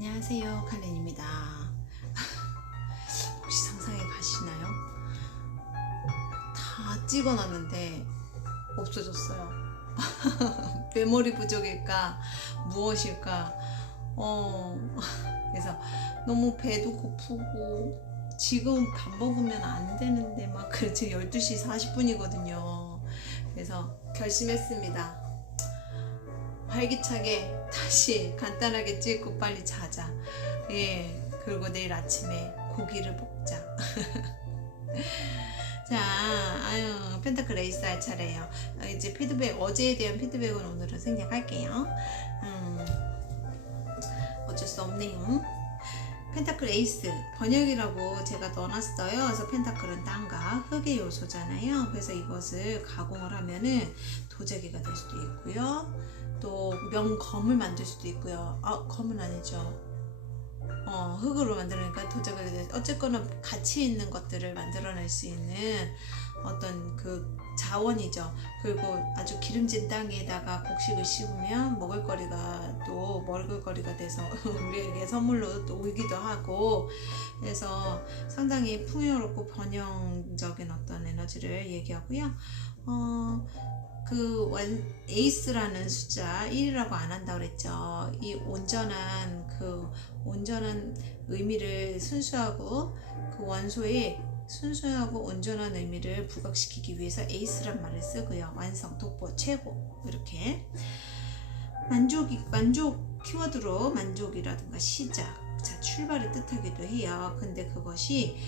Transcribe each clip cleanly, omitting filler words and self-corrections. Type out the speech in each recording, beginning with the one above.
안녕하세요, 칼렌입니다. 혹시 상상해 가시나요? 다 찍어놨는데 없어졌어요. 메모리 부족일까? 무엇일까? 그래서 너무 배도 고프고 지금 밥 먹으면 안 되는데 막 그렇지 12시 40분이거든요. 그래서 결심했습니다. 활기차게 다시 간단하게 찍고 빨리 자자. 그리고 내일 아침에 고기를 볶자. 자, 펜타클 레이스 할 차례예요. 이제 피드백, 어제에 대한 피드백은 오늘은 생략할게요. 어쩔 수 없네요. 펜타클 에이스 번역이라고 제가 넣어놨어요. 그래서 펜타클은 땅과 흙의 요소잖아요. 그래서 이것을 가공을 하면은 도자기가 될 수도 있고요. 또 명검을 만들 수도 있고요. 검은 아니죠. 흙으로 만들으니까 도자기가 돼. 어쨌거나 가치 있는 것들을 만들어낼 수 있는 어떤 그 자원이죠. 그리고 아주 기름진 땅에다가 곡식을 씹으면 먹을거리가 돼서 우리에게 선물로 또 오기도 하고, 그래서 상당히 풍요롭고 번영적인 어떤 에너지를 얘기하고요. 에이스라는 숫자 1이라고 안 한다 그랬죠. 이 온전한 의미를 순수하고 그 원소의 순수하고 온전한 의미를 부각시키기 위해서 에이스란 말을 쓰고요. 완성, 독보, 최고, 이렇게 만족 키워드로 만족이라든가 시작, 출발을 뜻하기도 해요. 근데 그것이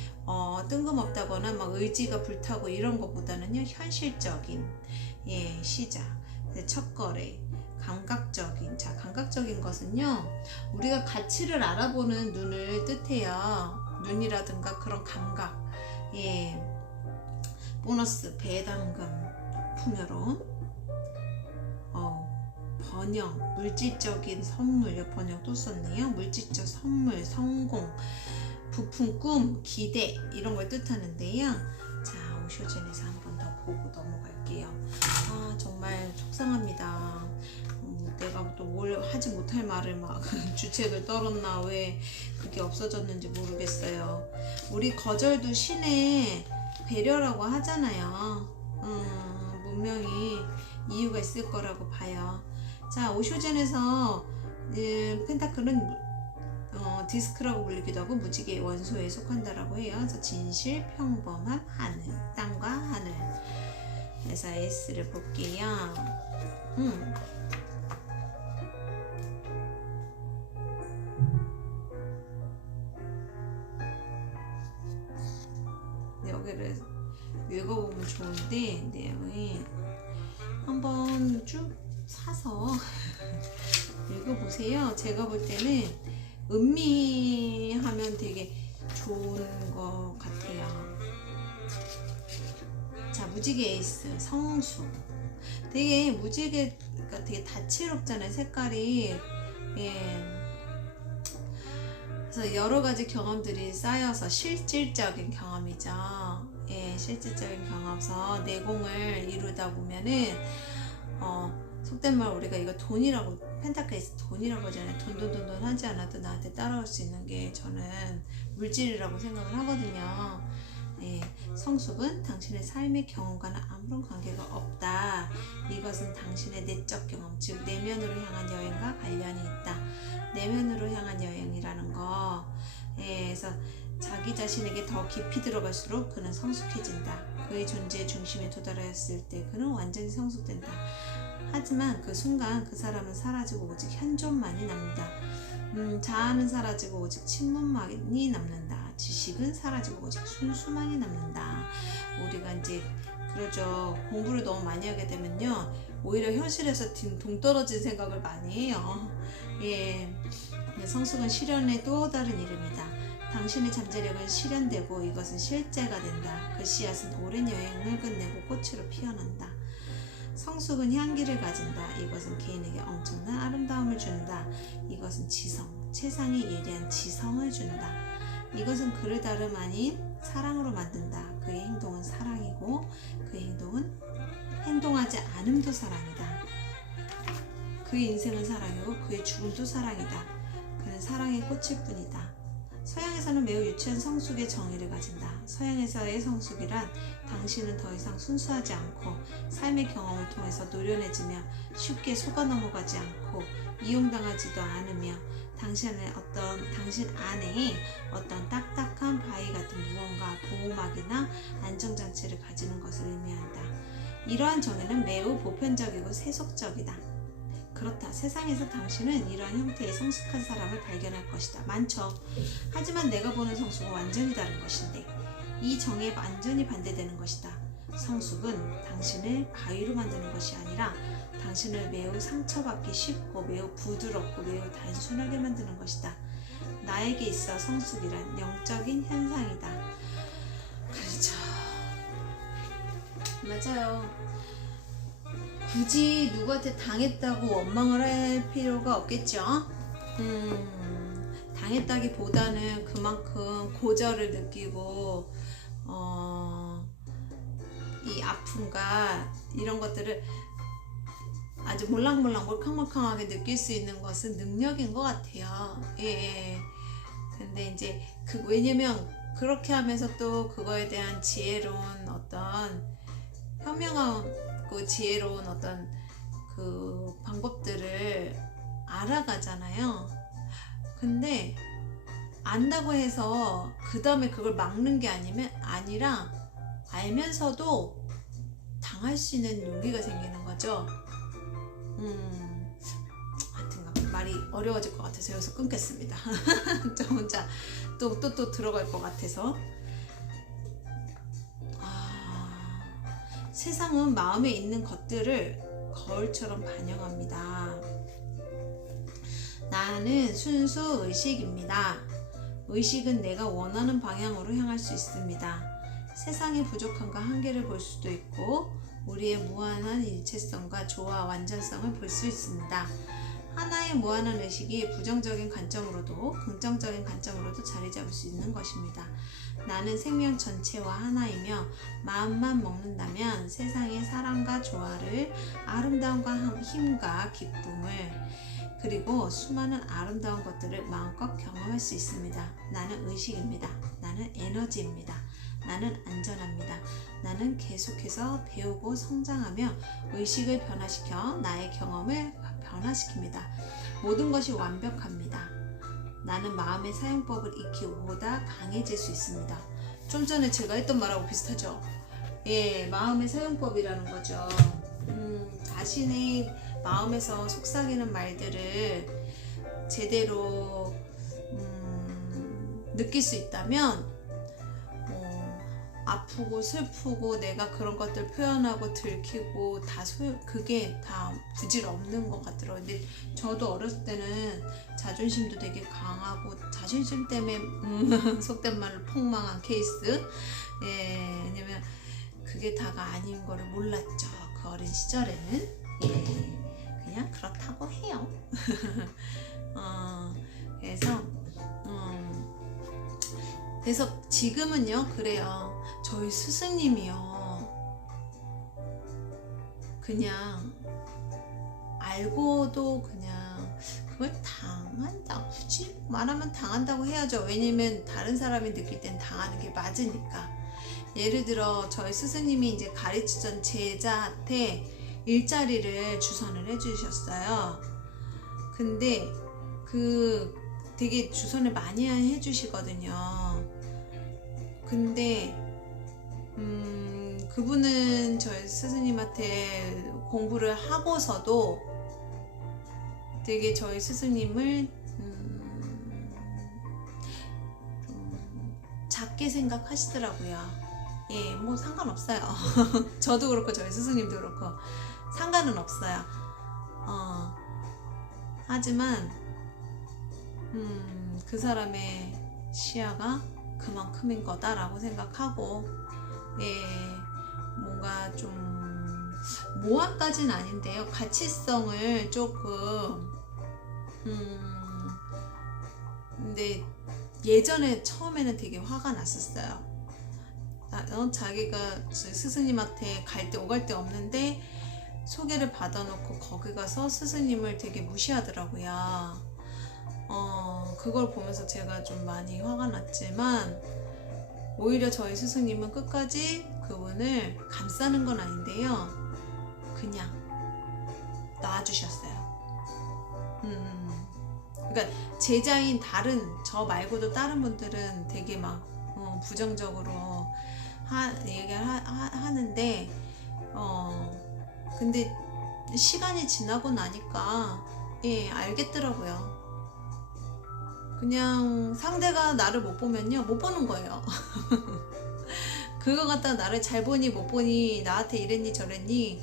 뜬금없다거나 막 의지가 불타고 이런 것보다는요, 현실적인 시작, 첫거래, 감각적인 것은요, 우리가 가치를 알아보는 눈을 뜻해요. 눈이라든가 그런 감각, 보너스, 배당금, 풍요로움, 번영, 물질적인 선물, 번영 또 썼네요. 물질적 선물, 성공, 부푼 꿈, 기대, 이런 걸 뜻하는데요. 자, 오쇼젠에서 한 번 더 보고 넘어갈게요. 정말 속상합니다. 내가 또 뭘 하지 못할 말을 막 주책을 떨었나, 왜 그게 없어졌는지 모르겠어요. 우리 거절도 신의 배려라고 하잖아요. 분명히 이유가 있을 거라고 봐요. 자, 오쇼젠에서 펜타클은 디스크라고 불리기도 하고 무지개의 원소에 속한다라고 해요. 그래서 진실, 평범함, 하늘, 땅과 하늘. 그래서 S를 볼게요. 여기를 읽어보면 좋은데 내용이 한번 쭉 사서 읽어보세요. 제가 볼 때는 음미하면 되게 좋은 것 같아요. 자, 무지개 에이스, 성수. 되게 무지개가 되게 다채롭잖아요, 색깔이. 그래서 여러 가지 경험들이 쌓여서 실질적인 경험이죠. 실질적인 경험에서 내공을 이루다 보면은 속된 말 우리가 이거 돈이라고, 펜타클에서 돈이라고 하잖아요. 돈 하지 않아도 나한테 따라올 수 있는 게 저는 물질이라고 생각을 하거든요. 성숙은 당신의 삶의 경험과는 아무런 관계가 없다. 이것은 당신의 내적 경험, 즉 내면으로 향한 여행과 관련이 있다. 내면으로 향한 여행이라는 거, 그래서 자기 자신에게 더 깊이 들어갈수록 그는 성숙해진다. 그의 존재의 중심에 도달하였을 때 그는 완전히 성숙된다. 하지만 그 순간 그 사람은 사라지고 오직 현존만이 남는다. 자아는 사라지고 오직 침묵만이 남는다. 지식은 사라지고 오직 순수만이 남는다. 우리가 이제 그러죠. 공부를 너무 많이 하게 되면요, 오히려 현실에서 동떨어진 생각을 많이 해요. 성숙은 실현의 또 다른 이름이다. 당신의 잠재력은 실현되고 이것은 실제가 된다. 그 씨앗은 오랜 여행을 끝내고 꽃으로 피어난다. 성숙은 향기를 가진다. 이것은 개인에게 엄청난 아름다움을 준다. 이것은 지성, 최상의 예리한 지성을 준다. 이것은 그를 다름 아닌 사랑으로 만든다. 그의 행동은 사랑이고 그의 행동하지 않음도 사랑이다. 그의 인생은 사랑이고 그의 죽음도 사랑이다. 그는 나는 사랑의 꽃일 뿐이다. 서양에서는 매우 유치한 성숙의 정의를 가진다. 서양에서의 성숙이란 당신은 더 이상 순수하지 않고 삶의 경험을 통해서 노련해지며 쉽게 속아 넘어가지 않고 이용당하지도 않으며 당신 안에 어떤 딱딱한 바위 같은 무언가 보호막이나 안정장치를 가지는 것을 의미한다. 이러한 정의는 매우 보편적이고 세속적이다. 그렇다. 세상에서 당신은 이러한 형태의 성숙한 사람을 발견할 것이다. 많죠. 하지만 내가 보는 성숙은 완전히 다른 것인데 이 정의에 완전히 반대되는 것이다. 성숙은 당신을 바위로 만드는 것이 아니라 당신을 매우 상처받기 쉽고 매우 부드럽고 매우 단순하게 만드는 것이다. 나에게 있어 성숙이란 영적인 현상이다. 그렇죠. 맞아요. 굳이 누구한테 당했다고 원망을 할 필요가 없겠죠. 당했다기보다는 그만큼 고절을 느끼고 이 아픔과 이런 것들을 아주 몰랑몰랑 몰캉몰캉하게 느낄 수 있는 것은 능력인 것 같아요. 예. 근데 이제 왜냐면 그렇게 하면서 또 그거에 대한 지혜로운 어떤 현명하고 지혜로운 어떤 그 방법들을 알아가잖아요. 근데 안다고 해서 그 다음에 그걸 막는 게 아니라 알면서도 당할 수 있는 용기가 생기는 거죠. 하여튼 말이 어려워질 것 같아서 여기서 끊겠습니다. 저 혼자 또 들어갈 것 같아서. 세상은 마음에 있는 것들을 거울처럼 반영합니다. 나는 순수 의식입니다. 의식은 내가 원하는 방향으로 향할 수 있습니다. 세상의 부족함과 한계를 볼 수도 있고 우리의 무한한 일체성과 조화 완전성을 볼 수 있습니다. 하나의 무한한 의식이 부정적인 관점으로도 긍정적인 관점으로도 자리 잡을 수 있는 것입니다. 나는 생명 전체와 하나이며 마음만 먹는다면 세상의 사랑과 조화를 아름다움과 힘과 기쁨을 그리고 수많은 아름다운 것들을 마음껏 경험할 수 있습니다. 나는 의식입니다. 나는 에너지입니다. 나는 안전합니다. 나는 계속해서 배우고 성장하며 의식을 변화시켜 나의 경험을 변화시킵니다. 모든 것이 완벽합니다. 나는 마음의 사용법을 익히고 보다 강해질 수 있습니다. 좀 전에 제가 했던 말하고 비슷하죠? 예, 마음의 사용법이라는 거죠. 자신의 마음에서 속삭이는 말들을 제대로 느낄 수 있다면 아프고 슬프고 내가 그런 것들 표현하고 들키고 그게 다 부질없는 것 같더라고요. 근데 저도 어렸을 때는 자존심도 되게 강하고 자존심 때문에 속된 말로 폭망한 케이스. 예, 왜냐면 그게 다가 아닌 거를 몰랐죠. 그 어린 시절에는. 예, 그냥 그렇다고 해요. 그래서 지금은요 그래요. 저희 스승님이요 그냥 알고도 그냥 그걸 당한다 굳이 말하면 당한다고 해야죠. 왜냐면 다른 사람이 느낄 땐 당하는 게 맞으니까. 예를 들어 저희 스승님이 이제 가르치던 제자한테 일자리를 주선을 해주셨어요. 근데 되게 주선을 많이 해주시거든요. 근데 그분은 저희 스승님한테 공부를 하고서도 되게 저희 스승님을 좀 작게 생각하시더라고요. 예, 뭐 상관없어요. 저도 그렇고 저희 스승님도 그렇고 상관은 없어요. 하지만 그 사람의 시야가 그만큼인 거다라고 생각하고, 예, 뭔가 좀 모함까지는 아닌데요. 가치성을 조금 근데 예전에 처음에는 되게 화가 났었어요. 자기가 스승님한테 갈 데 오갈 데 없는데 소개를 받아놓고 거기 가서 스승님을 되게 무시하더라고요. 그걸 보면서 제가 좀 많이 화가 났지만 오히려 저희 스승님은 끝까지 그분을 감싸는 건 아닌데요. 그냥 놔주셨어요. 그러니까 제자인 다른 저 말고도 다른 분들은 되게 막 부정적으로 얘기를 하는데 근데 시간이 지나고 나니까 알겠더라고요. 그냥 상대가 나를 못 보면요 못 보는 거예요. 그거 갖다가 나를 잘 보니 못 보니 나한테 이랬니 저랬니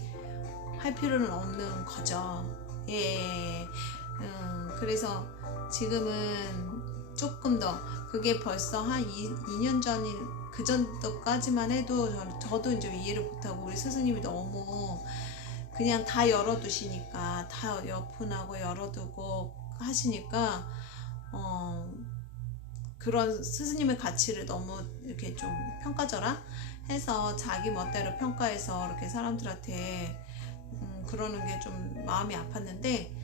할 필요는 없는 거죠. 그래서 지금은 조금 더 그게 벌써 한 2년 전인 그 전까지만 해도 저도 이제 이해를 못하고 우리 스승님이 너무 그냥 다 열어두시니까 다 오픈하고 열어두고 하시니까 그런 스승님의 가치를 너무 이렇게 좀 평가절하 해서 자기 멋대로 평가해서 이렇게 사람들한테 그러는 게 좀 마음이 아팠는데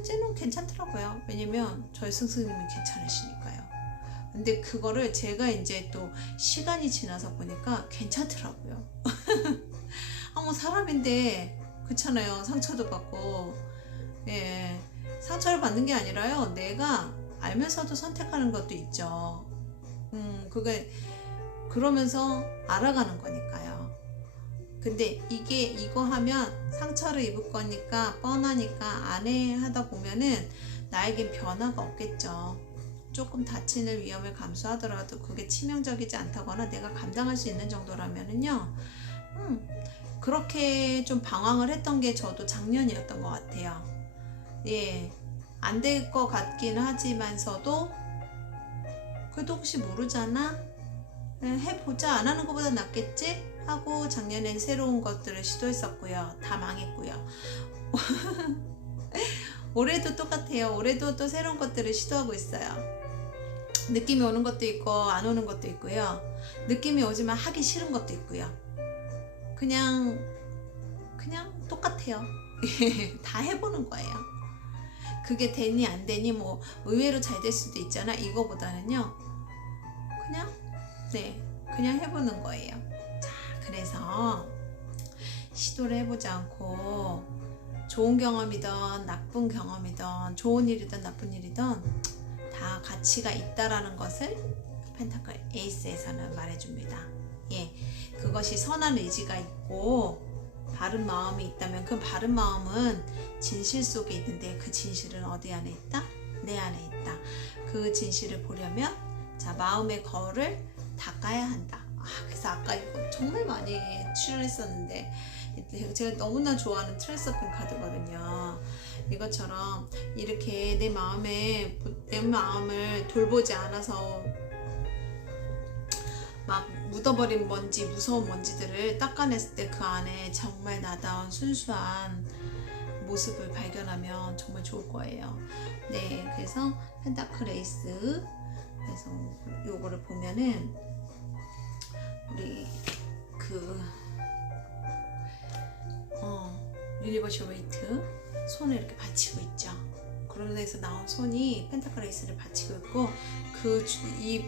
이제는 괜찮더라고요. 왜냐면 저희 스승님이 괜찮으시니까요. 근데 그거를 제가 이제 또 시간이 지나서 보니까 괜찮더라고요. 뭐 사람인데 그렇잖아요. 상처도 받고 상처를 받는 게 아니라요. 내가 알면서도 선택하는 것도 있죠. 그게 그러면서 알아가는 거니까요. 근데 이거 하면 상처를 입을 거니까 뻔하니까 안 해 하다 보면은 나에겐 변화가 없겠죠. 조금 다치는 위험을 감수하더라도 그게 치명적이지 않다거나 내가 감당할 수 있는 정도라면은요. 그렇게 좀 방황을 했던 게 저도 작년이었던 것 같아요. 안 될 것 같긴 하지만서도 그래도 혹시 모르잖아. 해보자. 안 하는 것보다 낫겠지? 하고 작년엔 새로운 것들을 시도했었고요. 다 망했고요. 올해도 똑같아요. 올해도 또 새로운 것들을 시도하고 있어요. 느낌이 오는 것도 있고 안 오는 것도 있고요. 느낌이 오지만 하기 싫은 것도 있고요. 그냥 똑같아요. 다 해보는 거예요. 그게 되니 안 되니 뭐 의외로 잘 될 수도 있잖아. 이거보다는요. 그냥 해보는 거예요. 자, 그래서 시도를 해보지 않고 좋은 경험이든 나쁜 경험이든 좋은 일이든 나쁜 일이든 다 가치가 있다라는 것을 펜타클 에이스에서는 말해줍니다. 그것이 선한 의지가 있고 바른 마음이 있다면 그 바른 마음은 진실 속에 있는데 그 진실은 어디 안에 있다? 내 안에 있다. 그 진실을 보려면 자 마음의 거울을 닦아야 한다. 그래서 아까 이거 정말 많이 출연했었는데 제가 너무나 좋아하는 트랜스서핑 카드거든요. 이것처럼 이렇게 내 마음을 돌보지 않아서 막 묻어버린 먼지, 무서운 먼지들을 닦아냈을 때 그 안에 정말 나다운 순수한 모습을 발견하면 정말 좋을 거예요. 그래서 펜타클 에이스 그래서 요거를 보면은 우리 유니버셜 웨이트 손을 이렇게 받치고 있죠. 그런 데서 나온 손이 펜타클 에이스를 받치고 있고 이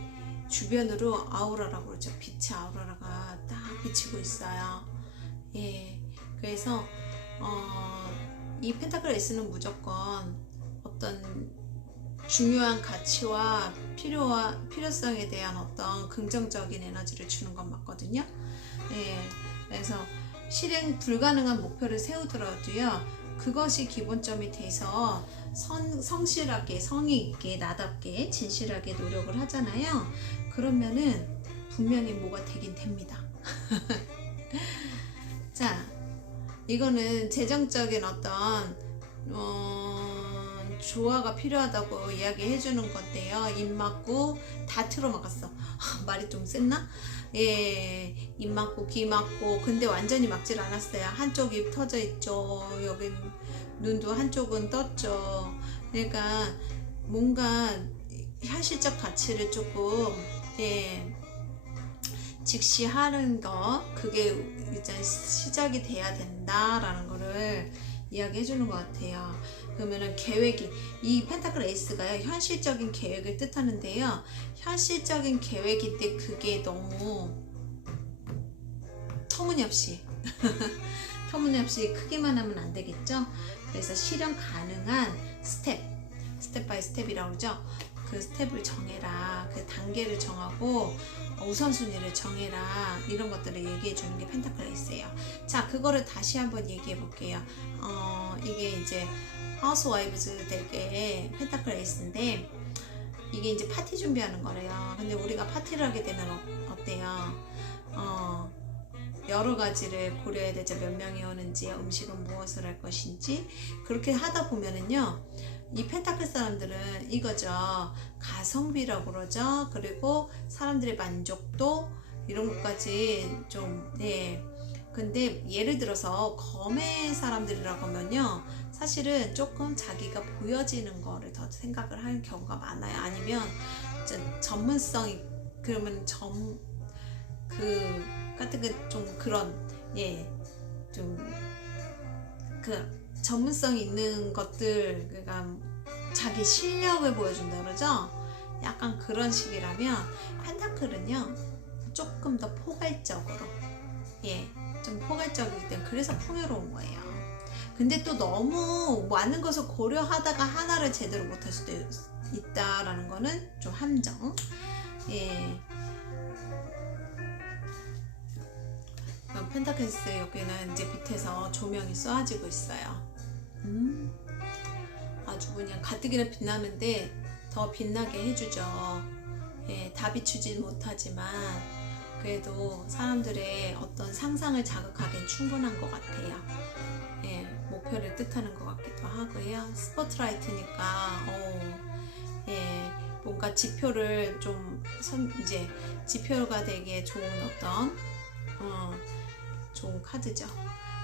주변으로 아우라라고 그러죠. 빛의 아우라가 딱 비치고 있어요. 그래서 이 펜타클 에이스는 무조건 어떤 중요한 가치와 필요성에 대한 어떤 긍정적인 에너지를 주는 건 맞거든요. 그래서 실행 불가능한 목표를 세우더라도요. 그것이 기본점이 돼서 성실하게 성의 있게 나답게 진실하게 노력을 하잖아요. 그러면은 분명히 뭐가 되긴 됩니다. 자, 이거는 재정적인 어떤 조화가 필요하다고 이야기해 주는 건데요. 입 막고 다 틀어막았어. 말이 좀 셌나? 입 막고 귀 막고 근데 완전히 막질 않았어요. 한쪽 입 터져 있죠. 여기 눈도 한쪽은 떴죠. 그러니까 뭔가 현실적 가치를 조금 직시하는 거 그게 일단 시작이 돼야 된다라는 거를 이야기해 주는 것 같아요. 그러면은 계획이, 이 펜타클 에이스가요 현실적인 계획을 뜻하는데요, 현실적인 계획인데 그게 너무 터무니없이 터무니없이 크기만 하면 안 되겠죠. 그래서 실현 가능한 스텝 바이 스텝이라고 그러죠. 그 스텝을 정해라, 그 단계를 정하고 우선순위를 정해라, 이런 것들을 얘기해 주는 게 펜타클 에이스예요. 자, 그거를 다시 한번 얘기해 볼게요. 이게 이제 하우스와이브즈 덱의 펜타클 에이스인데, 이게 이제 파티 준비하는 거래요. 근데 우리가 파티를 하게 되면 어때요? 여러 가지를 고려해야 되죠. 몇 명이 오는지, 음식은 무엇을 할 것인지. 그렇게 하다 보면은요, 이 펜타클 사람들은 이거죠. 가성비라고 그러죠. 그리고 사람들의 만족도, 이런 것까지 좀, 네. 근데 예를 들어서 검의 사람들이라고 하면요, 사실은 조금 자기가 보여지는 거를 더 생각을 하는 경우가 많아요. 아니면 전문성이, 그러면 같은 좀 그런, 좀 그 전문성이 있는 것들, 그러니까 자기 실력을 보여준다 그러죠. 약간 그런 식이라면 펜타클은요 조금 더 포괄적으로, 좀 포괄적이기 때문에 그래서 풍요로운 거예요. 근데 또 너무 많은 것을 고려하다가 하나를 제대로 못할 수도 있다라는 거는 좀 함정. 펜타클스 여기는 이제 밑에서 조명이 쏘아지고 있어요. 아주 그냥 가뜩이나 빛나는데 더 빛나게 해주죠. 다 비추지 못하지만 그래도 사람들의 어떤 상상을 자극하기엔 충분한 것 같아요. 목표를 뜻하는 것 같기도 하고요. 스포트라이트니까 뭔가 지표를 좀 이제 지표가 되기에 좋은 어떤 좋은 카드죠.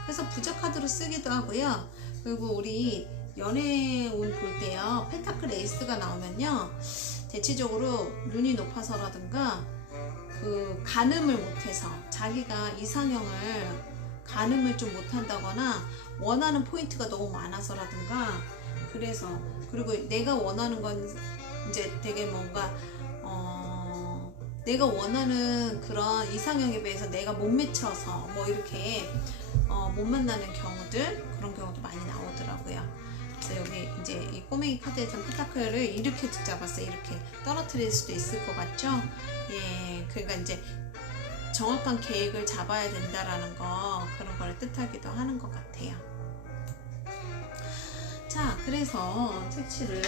그래서 부적 카드로 쓰기도 하고요. 그리고 우리 연애운 볼 때요, 펜타클 에이스가 나오면요, 대체적으로 눈이 높아서라든가 그 가늠을 못해서, 자기가 이상형을 가늠을 좀 못한다거나 원하는 포인트가 너무 많아서라든가, 그래서, 그리고 내가 원하는 건 이제 되게 뭔가 내가 원하는 그런 이상형에 비해서 내가 못 미쳐서 뭐 이렇게 못 만나는 경우들, 그런 경우도 많이 나오더라고요. 그래서 여기 이제 이 꼬맹이 카드에서 펜타클을 이렇게 잡았어요. 이렇게 떨어뜨릴 수도 있을 것 같죠? 그러니까 이제 정확한 계획을 잡아야 된다라는 거, 그런 걸 뜻하기도 하는 것 같아요. 자, 그래서 색칠을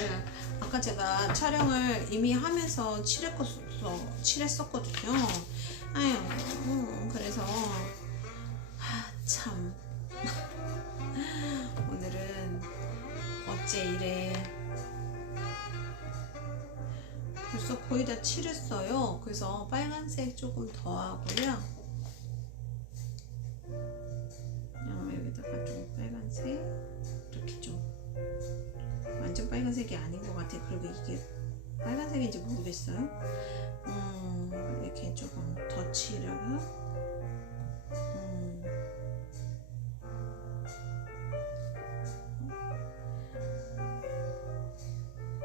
아까 제가 촬영을 이미 하면서 칠했었거든요. 그래서 참 오늘은 어째 이래 벌써 거의 다 칠했어요. 그래서 빨간색 조금 더 하고요. 여기다가 좀 빨간색, 이렇게 좀 완전 빨간색이 아닌 것 같아요. 그리고 이게 빨간색인지 모르겠어요. 이렇게 조금 더 칠하고,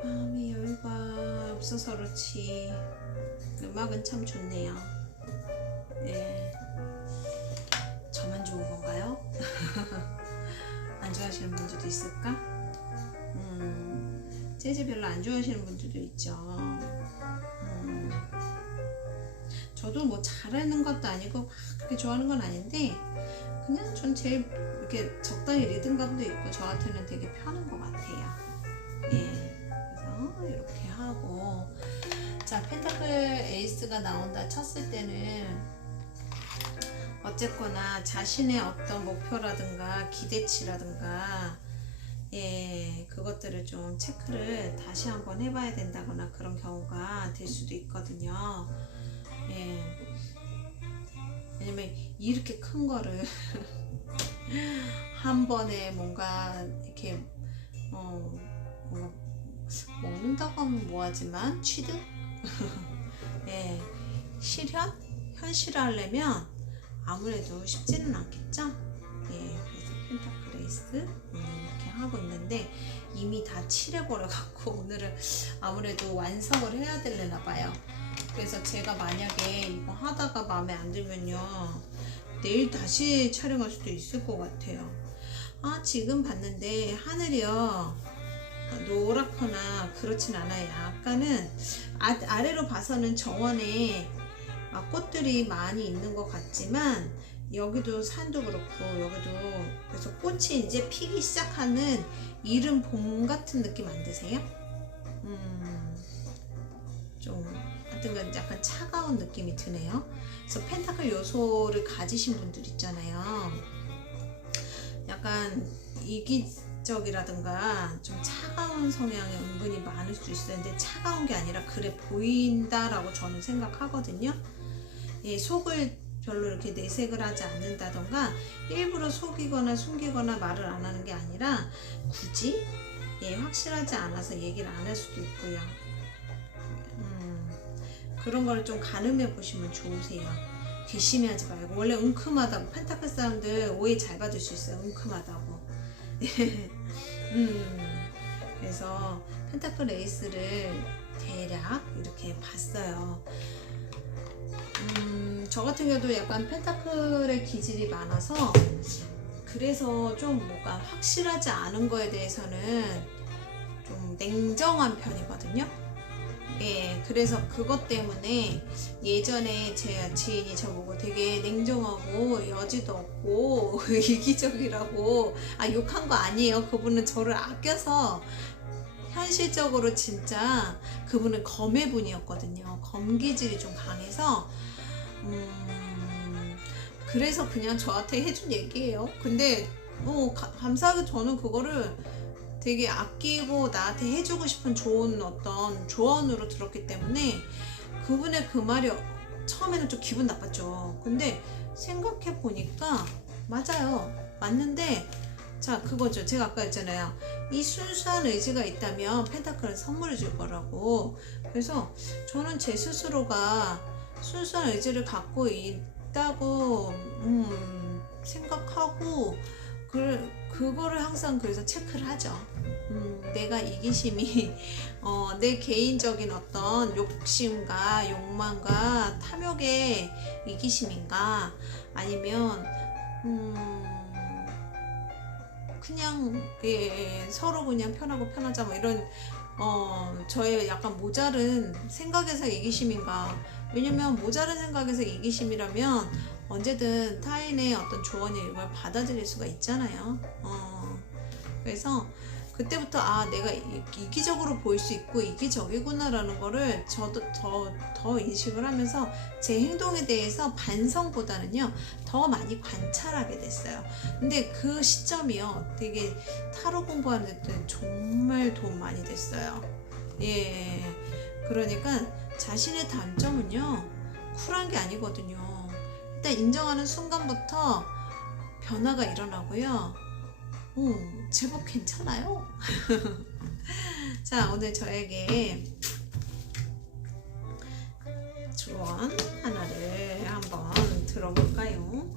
마음의 여유가 없어서 그렇지 음악은 참 좋네요. 저만 좋은 건가요? 안 좋아하시는 분들도 있을까? 재즈 별로 안 좋아하시는 분들도 있죠. 저도 뭐 잘하는 것도 아니고 막 그렇게 좋아하는 건 아닌데, 그냥 전 제일 이렇게 적당히 리듬감도 있고 저한테는 되게 편한 것 같아요. 그래서 이렇게 하고, 자, 펜타클 에이스가 나온다 쳤을 때는 어쨌거나 자신의 어떤 목표라든가 기대치라든가 그것들을 좀 체크를 다시 한번 해봐야 된다거나 그런 경우가 될 수도 있거든요. 왜냐면 이렇게 큰 거를 한 번에 뭔가 이렇게 뭔가 먹는다고 하면 뭐하지만 취득? 현실화하려면 아무래도 쉽지는 않겠죠. 그래서 펜타클 에이스 이렇게 하고 있는데 이미 다 칠해버려갖고 오늘은 아무래도 완성을 해야 되려나 봐요. 그래서 제가 만약에 이거 하다가 마음에 안 들면요 내일 다시 촬영할 수도 있을 것 같아요. 지금 봤는데 하늘이요 노랗거나 그렇진 않아요. 약간은 아래로 봐서는 정원에 꽃들이 많이 있는 것 같지만 여기도 산도 그렇고 여기도 그래서 꽃이 이제 피기 시작하는 이른 봄 같은 느낌 안 드세요? 좀 하여튼 약간 차가운 느낌이 드네요. 그래서 펜타클 요소를 가지신 분들 있잖아요. 약간 이기적이라든가 좀 차가운 성향이 은근히 많을 수 있었는데 차가운 게 아니라 그래 보인다라고 저는 생각하거든요. 속을 별로 이렇게 내색을 하지 않는다던가 일부러 속이거나 숨기거나 말을 안 하는 게 아니라 굳이 확실하지 않아서 얘기를 안 할 수도 있고요. 그런 걸 좀 가늠해 보시면 좋으세요. 괘씸해하지 말고. 원래 웅큼하다고 펜타클 사람들 오해 잘 받을 수 있어요. 웅큼하다고. 그래서 펜타클 에이스를 대략 이렇게 봤어요. 저 같은 경우도 약간 펜타클의 기질이 많아서 그래서 좀 뭐가 확실하지 않은 거에 대해서는 좀 냉정한 편이거든요. 그래서 그것 때문에 예전에 제 지인이 저보고 되게 냉정하고 여지도 없고 이기적이라고 욕한 거 아니에요. 그분은 저를 아껴서 현실적으로 진짜 그분은 검의 분이었거든요. 검 기질이 좀 강해서 그래서 그냥 저한테 해준 얘기예요. 근데 감사하게 저는 그거를 되게 아끼고 나한테 해주고 싶은 좋은 어떤 조언으로 들었기 때문에 그분의 그 말이 처음에는 좀 기분 나빴죠. 근데 생각해 보니까 맞아요. 맞는데 자 그거죠. 제가 아까 했잖아요. 이 순수한 의지가 있다면 펜타클을 선물해 줄 거라고. 그래서 저는 제 스스로가 순수한 의지를 갖고 있다고 생각하고 그거를 항상 그래서 체크를 하죠. 내가 이기심이 내 개인적인 어떤 욕심과 욕망과 탐욕의 이기심인가 아니면 그냥 서로 그냥 편하고 편하자 뭐 이런 저의 약간 모자른 생각에서 이기심인가. 왜냐면 모자른 생각에서 이기심이라면 언제든 타인의 어떤 조언이 이걸 받아들일 수가 있잖아요. 그래서 그때부터 내가 이기적으로 보일 수 있고 이기적이구나 라는 거를 저도 더 인식을 하면서 제 행동에 대해서 반성보다는요 더 많이 관찰하게 됐어요. 근데 그 시점이요 되게 타로 공부하는 데 정말 도움 많이 됐어요. 그러니까 자신의 단점은요 쿨한 게 아니거든요. 일단 인정하는 순간부터 변화가 일어나고요. 제법 괜찮아요. 자, 오늘 저에게 조언 하나를 한번 들어볼까요?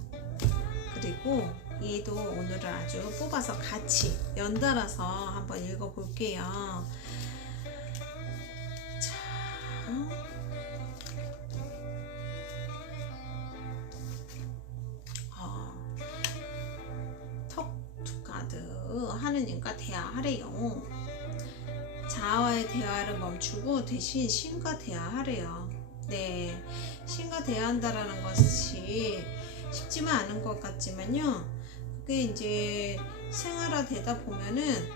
그리고 얘도 오늘은 아주 뽑아서 같이 연달아서 한번 읽어볼게요. 자, 하느님과 대화하래요. 자아와의 대화를 멈추고 대신 신과 대화하래요. 신과 대화한다라는 것이 쉽지만 않은 것 같지만요. 그게 이제 생활화되다 보면은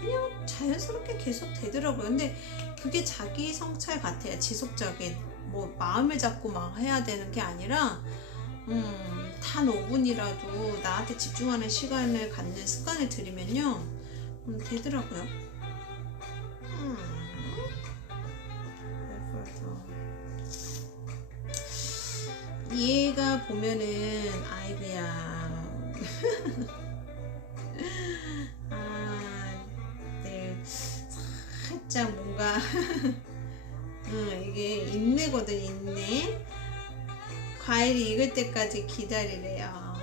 그냥 자연스럽게 계속 되더라고요. 근데 그게 자기 성찰 같아요. 지속적인 뭐 마음을 잡고 막 해야 되는 게 아니라 단 5분이라도 나한테 집중하는 시간을 갖는 습관을 들이면요 되더라고요. 얘가 보면은 아이고야 살짝 뭔가 이게 인내거든. 인내. 과일이 익을 때까지 기다리래요.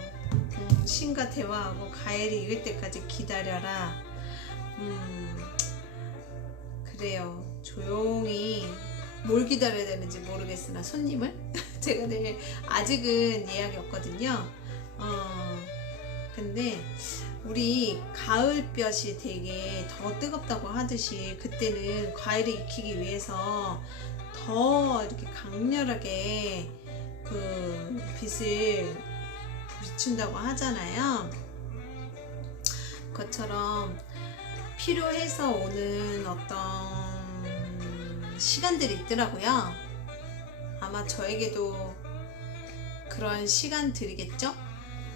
신과 대화하고 과일이 익을 때까지 기다려라. 그래요. 조용히 뭘 기다려야 되는지 모르겠으나 손님을 제가 내일 아직은 예약이 없거든요. 근데 우리 가을볕이 되게 더 뜨겁다고 하듯이 그때는 과일을 익히기 위해서 더 이렇게 강렬하게 그 빛을 비춘다고 하잖아요. 그것처럼 필요해서 오는 어떤 시간들이 있더라고요. 아마 저에게도 그런 시간들이겠죠?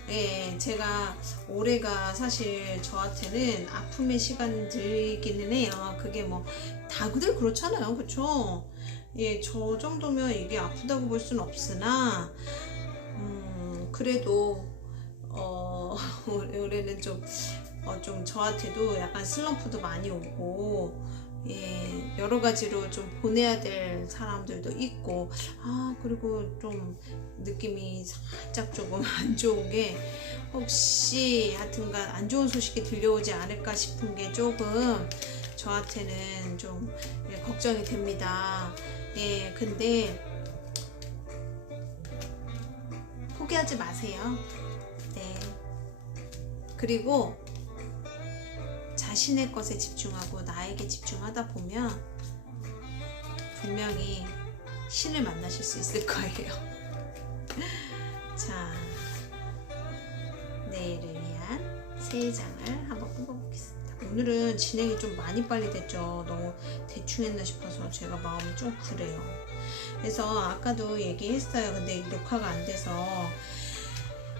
예, 제가 올해가 사실 저한테는 아픔의 시간들이기는 해요. 그게 뭐 다들 그렇잖아요, 그쵸? 예, 저 정도면 이게 아프다고 볼 수는 없으나 그래도 올해는 좀 저한테도 약간 슬럼프도 많이 오고, 예, 여러 가지로 좀 보내야 될 사람들도 있고, 그리고 좀 느낌이 살짝 조금 안 좋은 게, 혹시 하여튼간 안 좋은 소식이 들려오지 않을까 싶은 게 조금 저한테는 좀 걱정이 됩니다. 예, 근데 포기하지 마세요. 네. 그리고 자신의 것에 집중하고 나에게 집중하다 보면 분명히 신을 만나실 수 있을 거예요. 자, 내일을 위한 세 장을 한번 뽑아보겠습니다. 오늘은 진행이 좀 많이 빨리 됐죠. 너무 대충 했나 싶어서 제가 마음이 좀 그래요. 그래서 아까도 얘기했어요. 근데 녹화가 안 돼서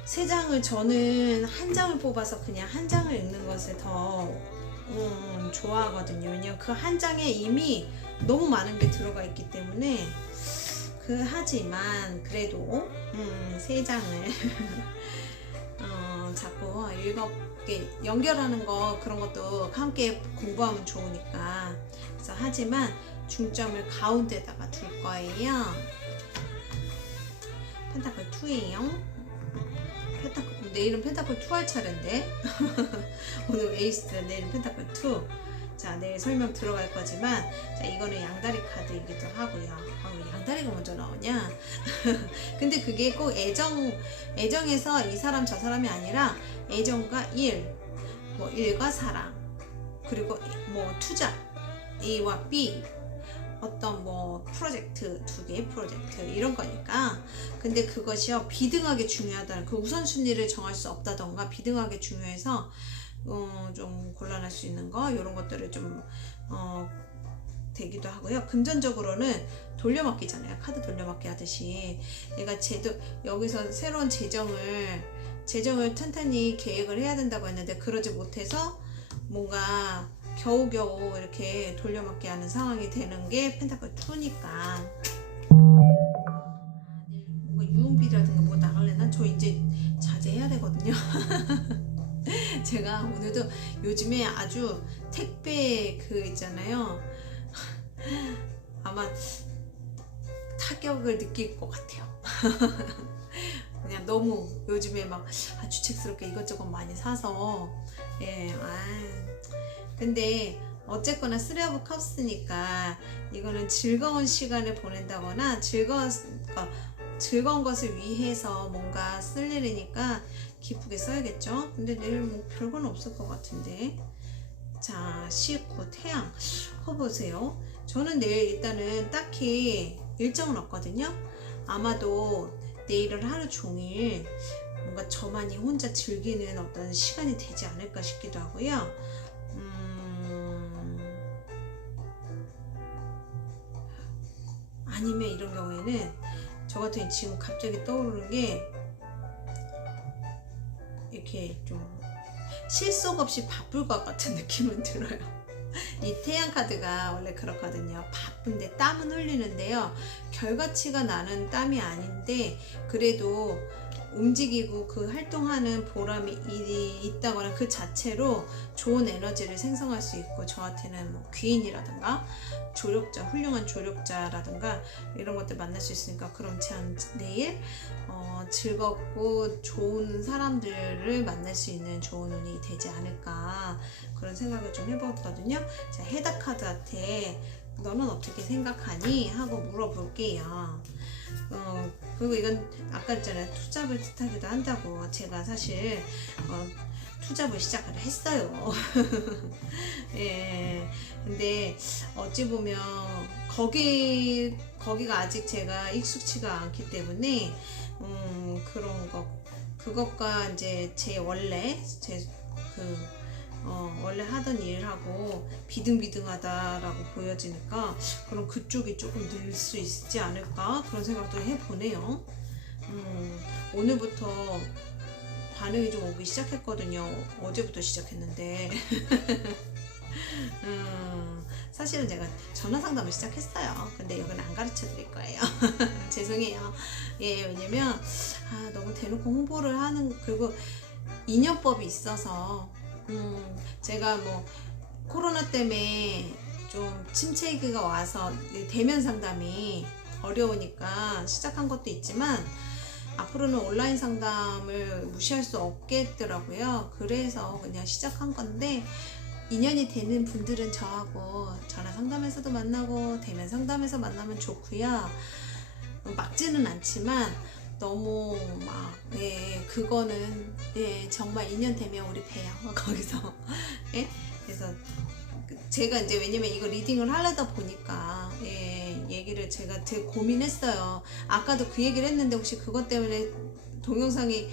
세 장을 저는 한 장을 뽑아서 그냥 한 장을 읽는 것을 더 좋아하거든요. 왜냐면 그 한 장에 이미 너무 많은 게 들어가 있기 때문에 하지만 그래도 세 장을 자꾸 읽게 연결하는 거 그런 것도 함께 공부하면 좋으니까 그래서 하지만 중점을 가운데다가 둘 거예요. 펜타클 2예요. 내일은 펜타클 2 할 차례인데 오늘 에이스, 내일은 펜타클 2. 자, 내일 설명 들어갈 거지만 자, 이거는 양다리 카드이기도 하고요. 왜 양다리가 먼저 나오냐? 근데 그게 꼭 애정에서 이 사람 저 사람이 아니라 애정과 일, 뭐 일과 사랑, 그리고 뭐 투자, A와 B, 어떤 뭐 프로젝트, 2개의 프로젝트 이런 거니까. 근데 그것이요 비등하게 중요하다는, 그 우선순위를 정할 수 없다던가 비등하게 중요해서 좀 곤란할 수 있는 거 이런 것들을 좀 되기도 하고요. 금전적으로는 돌려막기잖아요. 카드 돌려막기 하듯이 내가 여기서 새로운 재정을 탄탄히 계획을 해야 된다고 했는데 그러지 못해서 뭔가 겨우겨우 이렇게 돌려막기 하는 상황이 되는 게 펜타클 2니까. 내일 뭔가 유흥비라든가 뭐 나갈래나? 저 이제 자제해야 되거든요. 제가 오늘도 요즘에 아주 택배 있잖아요. 아마 타격을 느낄 것 같아요. 그냥 너무 요즘에 막 주책스럽게 이것저것 많이 사서. 예, 근데 어쨌거나 3 오브 컵스니까 이거는 즐거운 시간을 보낸다거나 즐거운 것을 위해서 뭔가 쓸 일이니까 기쁘게 써야겠죠. 근데 내일 뭐 별건 없을 것 같은데. 자, 19 태양 보세요. 저는 내일 일단은 딱히 일정은 없거든요. 아마도 내일은 하루 종일 뭔가 저만이 혼자 즐기는 어떤 시간이 되지 않을까 싶기도 하고요. 아니면 이런 경우에는 저 같은 경우 지금 갑자기 떠오르는 게 이렇게 좀 실속 없이 바쁠 것 같은 느낌은 들어요. 이 태양 카드가 원래 그렇거든요. 바쁜데 땀은 흘리는데요. 결과치가 나는 땀이 아닌데 그래도 움직이고 그 활동하는 보람이 있다거나 그 자체로 좋은 에너지를 생성할 수 있고, 저한테는 뭐 귀인이라든가 조력자, 훌륭한 조력자라든가 이런 것들 만날 수 있으니까, 그럼 전 내일 즐겁고 좋은 사람들을 만날 수 있는 좋은 운이 되지 않을까, 그런 생각을 좀 해보거든요. 자, 헤다 카드한테 너는 어떻게 생각하니? 하고 물어볼게요. 그리고 이건 아까 했잖아요. 투잡을 뜻하기도 한다고. 제가 사실 투잡을 시작을 했어요. 예. 근데 어찌 보면 거기가 아직 제가 익숙치가 않기 때문에 그런 거, 그것과 이제 제 원래 원래 하던 일하고 비등비등하다라고 보여지니까, 그럼 그쪽이 조금 늘 수 있지 않을까, 그런 생각도 해보네요. 오늘부터 반응이 좀 오기 시작했거든요. 어제부터 시작했는데 사실은 제가 전화 상담을 시작했어요. 근데 여기는 안 가르쳐 드릴 거예요. 죄송해요. 예, 왜냐면 너무 대놓고 홍보를 하는, 그리고 인연법이 있어서 제가 뭐 코로나 때문에 좀 침체기가 와서 대면 상담이 어려우니까 시작한 것도 있지만, 앞으로는 온라인 상담을 무시할 수 없겠더라고요. 그래서 그냥 시작한 건데, 인연이 되는 분들은 저하고 전화 상담에서도 만나고 대면 상담에서 만나면 좋고요. 막지는 않지만 너무 막, 예, 그거는, 예, 정말 인연 되면 우리 봬요. 거기서. 예? 그래서 제가 이제, 왜냐면 이거 리딩을 하려다 보니까, 예, 얘기를 제가 되게 고민했어요. 아까도 그 얘기를 했는데 혹시 그것 때문에 동영상이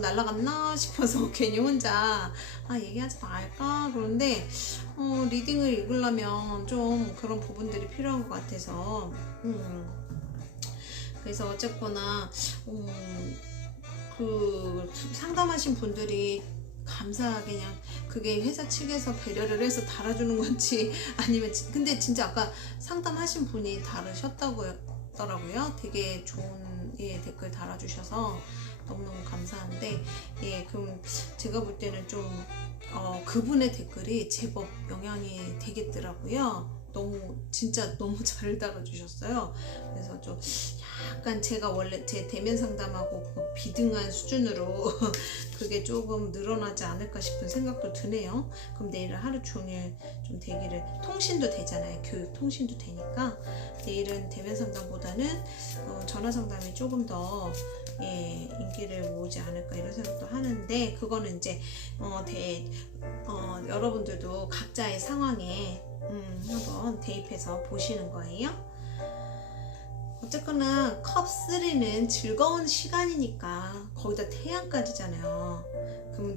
날라갔나 싶어서 괜히 혼자 얘기하지 말까, 그런데 리딩을 읽으려면 좀 그런 부분들이 필요한 것 같아서, 그래서 어쨌거나 그 상담하신 분들이 감사하게, 그냥 그게 회사 측에서 배려를 해서 달아주는 건지 아니면, 근데 진짜 아까 상담하신 분이 다르셨다고 하더라고요. 되게 좋은, 예, 댓글 달아주셔서 너무너무 감사한데, 예, 그럼 제가 볼 때는 좀 그분의 댓글이 제법 영향이 되겠더라고요. 진짜 너무 잘 달아주셨어요. 그래서 좀 약간 제가 원래 제 대면 상담하고 비등한 수준으로 그게 조금 늘어나지 않을까 싶은 생각도 드네요. 그럼 내일은 하루 종일 좀 되기를, 통신도 되잖아요. 교육 통신도 되니까 내일은 대면 상담보다는 전화 상담이 조금 더, 예, 인기를 모으지 않을까, 이런 생각도 하는데, 그거는 이제 여러분들도 각자의 상황에 한번 대입해서 보시는 거예요. 어쨌거나 컵3는 즐거운 시간이니까, 거기다 태양까지잖아요. 그럼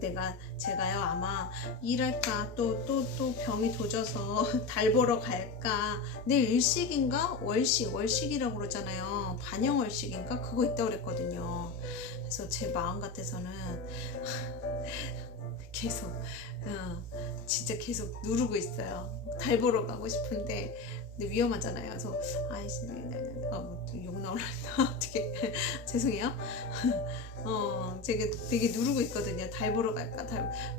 제가요, 아마 일할까, 또 병이 도져서 달 보러 갈까, 내일 일식인가 월식이라고 그러잖아요. 반영월식인가, 그거 있다고 그랬거든요. 그래서 제 마음 같아서는 계속 진짜 계속 누르고 있어요. 달 보러 가고 싶은데, 근데 위험하잖아요. 그래서 욕 나올라 어떻게 죄송해요. 제가 되게 누르고 있거든요. 달 보러 갈까,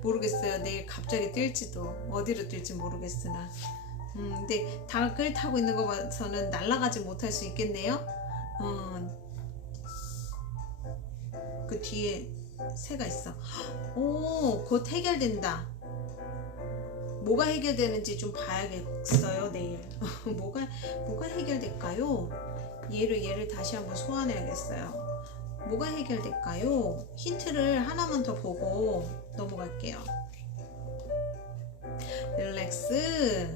모르겠어요. 내일 갑자기 뛸지도, 어디로 뛸지 모르겠으나. 근데 닭을 타고 있는 거 봐서는 날아가지 못할 수 있겠네요. 그 뒤에 새가 있어. 오, 곧 해결된다. 뭐가 해결되는지 좀 봐야겠어요, 내일. 뭐가 해결될까요? 얘를 다시 한번 소환해야겠어요. 뭐가 해결될까요? 힌트를 하나만 더 보고 넘어갈게요. 릴렉스,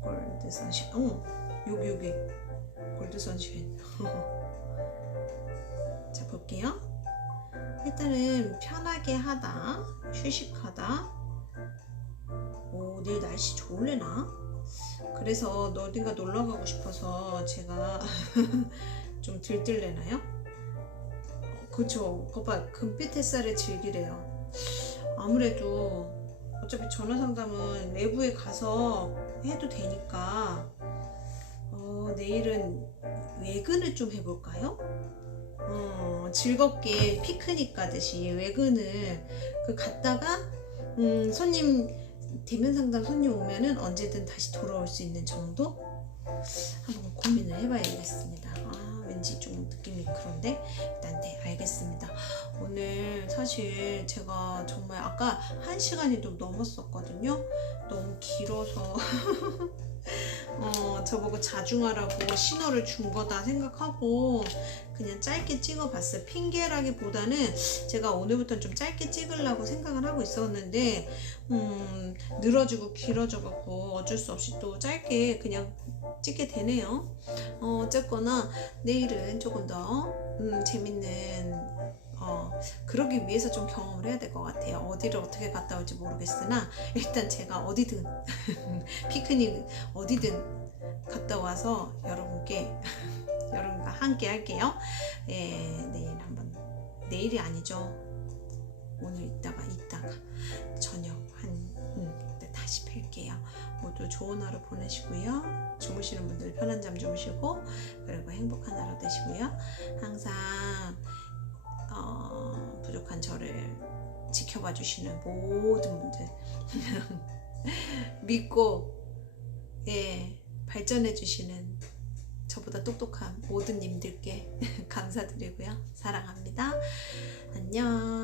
골드 선샤인. 여기 골드 선샤인. 자, 볼게요. 일단은 편하게 하다, 휴식하다. 내일 날씨 좋을래나? 그래서 어딘가 놀러 가고 싶어서 제가 좀 들뜰래나요? 그쵸. 거봐, 금빛 햇살을 즐기래요. 아무래도 어차피 전화 상담은 외부에 가서 해도 되니까 내일은 외근을 좀 해볼까요? 즐겁게 피크닉 가듯이 외근을 갔다가 손님 대면 상담 손님 오면은 언제든 다시 돌아올 수 있는 정도 한번 고민을 해봐야겠습니다. 왠지 좀 느낌이 그런데 일단 네, 알겠습니다. 오늘 사실 제가 정말 아까 1시간이 좀 넘었었거든요. 너무 길어서 저보고 자중하라고 신호를 준 거다 생각하고 그냥 짧게 찍어봤어요. 핑계라기보다는 제가 오늘부터는 좀 짧게 찍으려고 생각을 하고 있었는데 늘어지고 길어져갖고 어쩔 수 없이 또 짧게 그냥 찍게 되네요. 어쨌거나 내일은 조금 더 재밌는 그러기 위해서 좀 경험을 해야 될 것 같아요. 어디를 어떻게 갔다 올지 모르겠으나 일단 제가 어디든 피크닉 어디든 갔다 와서 여러분과 함께 할게요. 내일이 아니죠. 오늘 이따가 저녁 때 다시 뵐게요. 모두 좋은 하루 보내시고요. 주무시는 분들 편한 잠 주무시고 그리고 행복한 하루 되시고요. 항상 부족한 저를 지켜봐 주시는 모든 분들 믿고 발전해 주시는 저보다 똑똑한 모든 님들께 감사드리고요. 사랑합니다. 안녕.